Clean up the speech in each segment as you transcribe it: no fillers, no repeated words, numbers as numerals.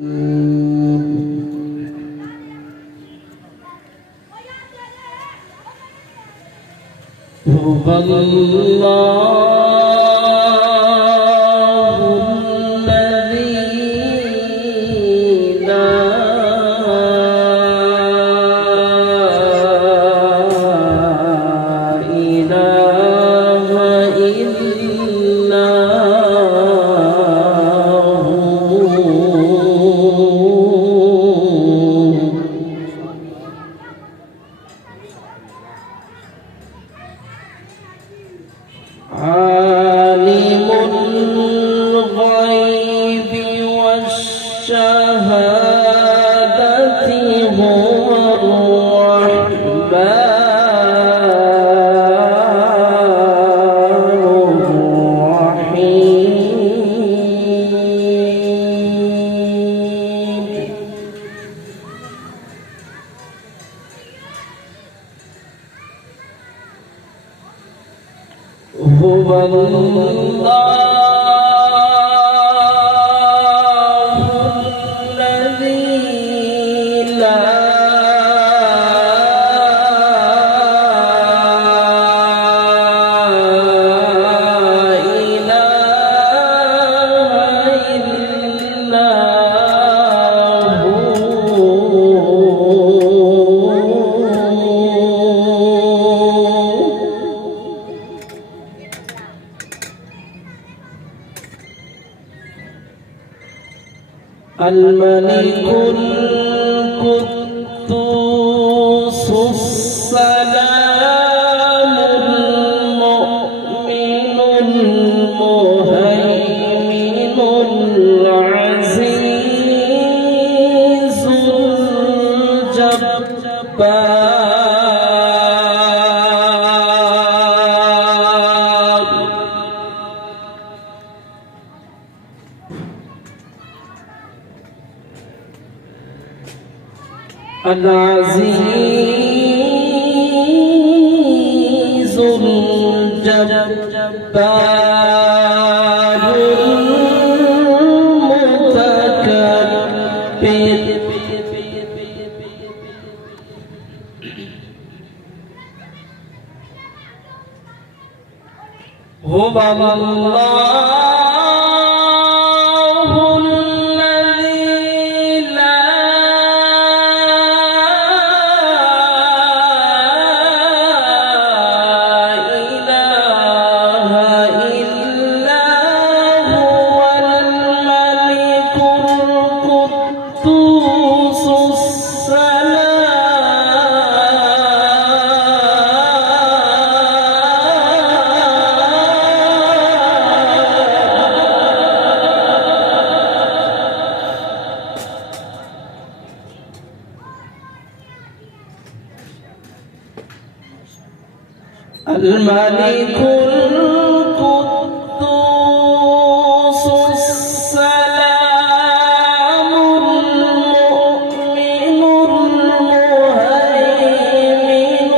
هو الله عالم الغيب والشهادة هو الرحمن الرحيم هو الله الذي لا إله إلا الملك القدوس السلام المؤمن المهيمن العزيز الجبار العزيز الجبار المتكبر هو الله الملك القدوس السلام المؤمن المهيمن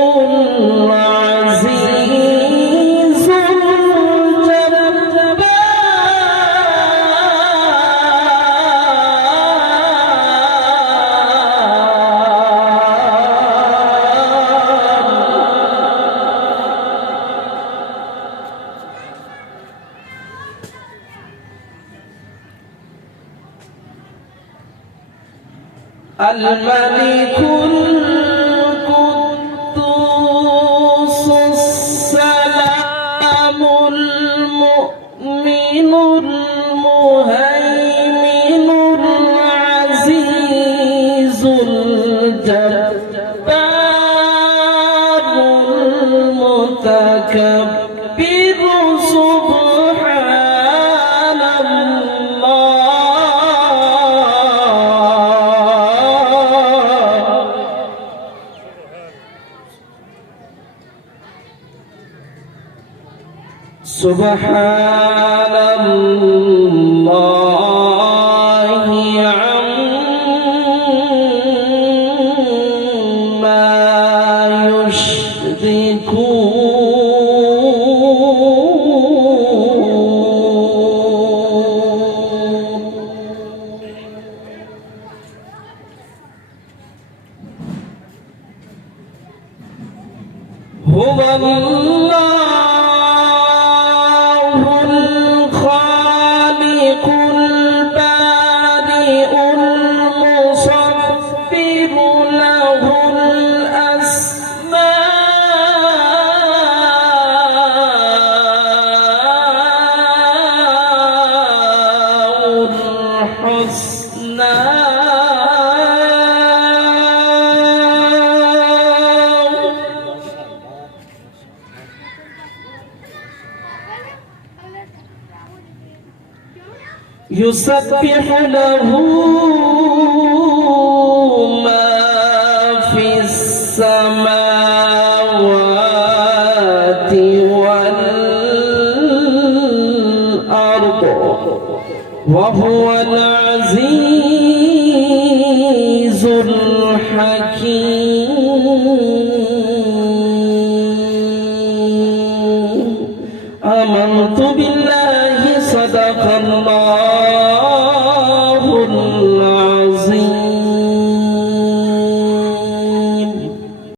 العزيز الجبار الملك القدوس السلام المؤمن المهيمن العزيز الجبار المتكبر سبحان الله سبحان الله عما يشركون هو الله الخالق البارئ المصور له الأسماء الحسنى يسبح له ما في السماوات والأرض وهو العزيز الحكيم. آمنت بالله صدق الله